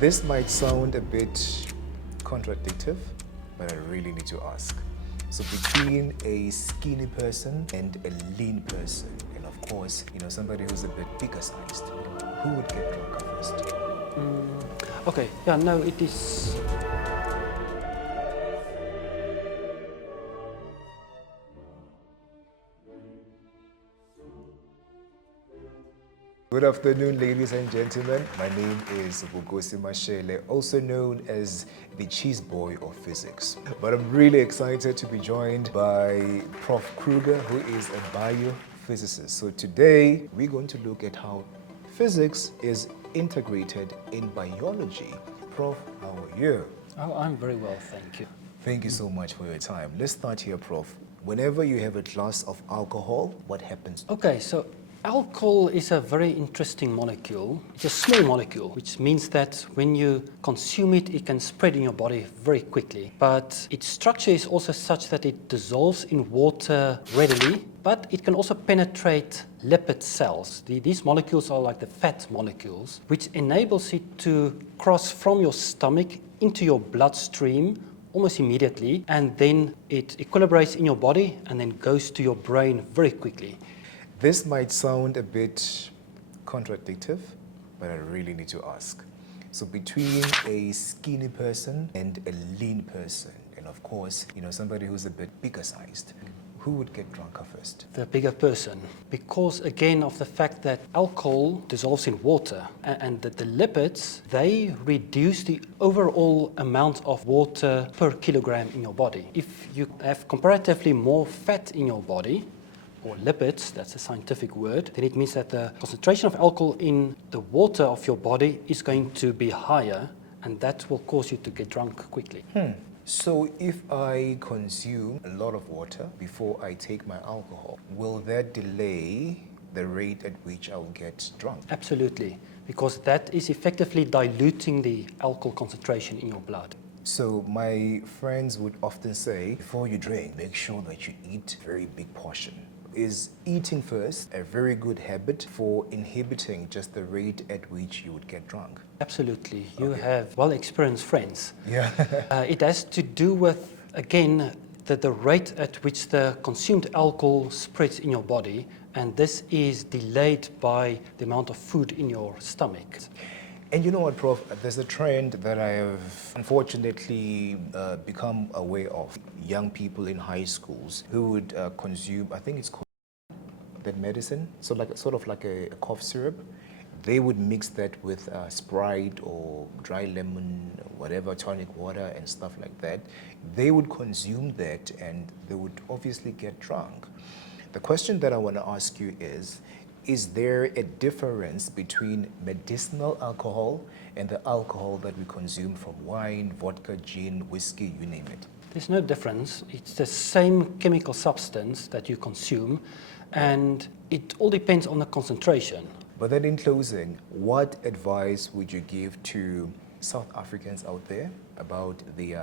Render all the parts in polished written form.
This might sound a bit contradictory, but I really need to ask. So between a skinny person and a lean person, and of course, somebody who's a bit bigger sized, who would get drunker first? Okay, yeah, no, it is. Good afternoon, ladies and gentlemen. My name is Vugosi Mashele, also known as the Cheese Boy of Physics. But I'm really excited to be joined by Prof. Kruger, who is a biophysicist. So today, we're going to look at how physics is integrated in biology. Prof, how are you? Oh, I'm very well, thank you. Thank you so much for your time. Let's start here, Prof. Whenever you have a glass of alcohol, what happens? Okay, so alcohol is a very interesting molecule. It's a small molecule, which means that when you consume it, it can spread in your body very quickly. But its structure is also such that it dissolves in water readily, but it can also penetrate lipid cells. These molecules are like the fat molecules, which enables it to cross from your stomach into your bloodstream almost immediately, and then it equilibrates in your body and then goes to your brain very quickly. This might sound a bit contradictory, but I really need to ask. So between a skinny person and a lean person, and of course, somebody who's a bit bigger sized, who would get drunker first? The bigger person, because again of the fact that alcohol dissolves in water and that the lipids, they reduce the overall amount of water per kilogram in your body. If you have comparatively more fat in your body, or lipids, that's a scientific word, then it means that the concentration of alcohol in the water of your body is going to be higher, and that will cause you to get drunk quickly. So if I consume a lot of water before I take my alcohol, will that delay the rate at which I will get drunk? Absolutely, because that is effectively diluting the alcohol concentration in your blood. So my friends would often say, before you drink, make sure that you eat a very big portion. Is eating first a very good habit for inhibiting just the rate at which you would get drunk? Absolutely. You have well-experienced friends. Yeah. It has to do with, again, the rate at which the consumed alcohol spreads in your body, and this is delayed by the amount of food in your stomach. And you know what, Prof? There's a trend that I have unfortunately become aware of. Young people in high schools who would consume, I think it's called that medicine, so sort of like a cough syrup. They would mix that with Sprite or dry lemon, or whatever, tonic water and stuff like that. They would consume that and they would obviously get drunk. The question that I want to ask you is there a difference between medicinal alcohol and the alcohol that we consume from wine, vodka, gin, whiskey, you name it? There's no difference. It's the same chemical substance that you consume, and it all depends on the concentration. But then in closing, what advice would you give to South Africans out there about the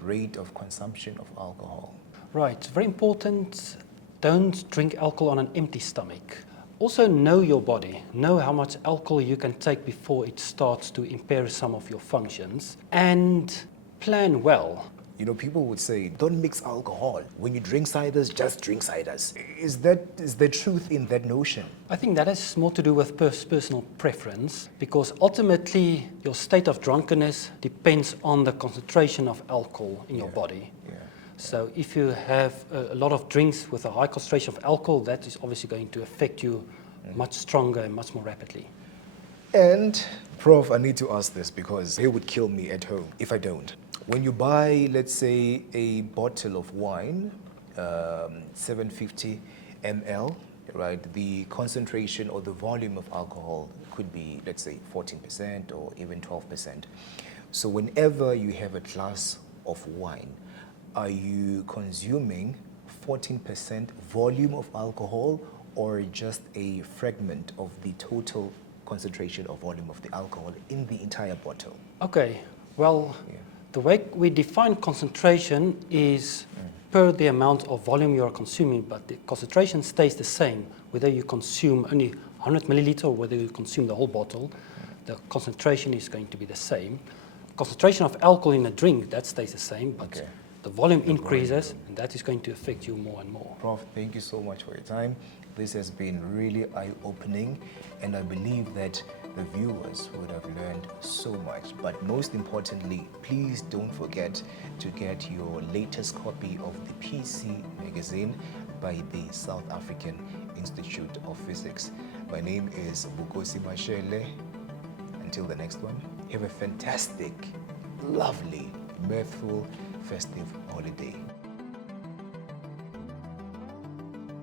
rate of consumption of alcohol? Right, very important. Don't drink alcohol on an empty stomach. Also know your body, know how much alcohol you can take before it starts to impair some of your functions, and plan well. People would say, don't mix alcohol. When you drink ciders, just drink ciders. Is there truth in that notion? I think that has more to do with personal preference, because ultimately your state of drunkenness depends on the concentration of alcohol in your body. Yeah. So if you have a lot of drinks with a high concentration of alcohol, that is obviously going to affect you much stronger and much more rapidly. And, Prof, I need to ask this because they would kill me at home if I don't. When you buy, let's say, a bottle of wine, 750 ml, right, the concentration or the volume of alcohol could be, let's say, 14% or even 12%. So whenever you have a glass of wine, are you consuming 14% volume of alcohol or just a fragment of the total concentration or volume of the alcohol in the entire bottle? Okay, well, the way we define concentration is per the amount of volume you are consuming, but the concentration stays the same whether you consume only 100 milliliter or whether you consume the whole bottle. the concentration is going to be the same. Concentration of alcohol in a drink, that stays the same, but Okay. the volume increases, and that is going to affect you more and more. Prof, thank you so much for your time. This has been really eye-opening, and I believe that the viewers would have learned so much. But most importantly, please don't forget to get your latest copy of the PC magazine by the South African Institute of Physics. My name is Bukosi Mashele. Until the next one, have a fantastic, lovely, mirthful, festive holiday.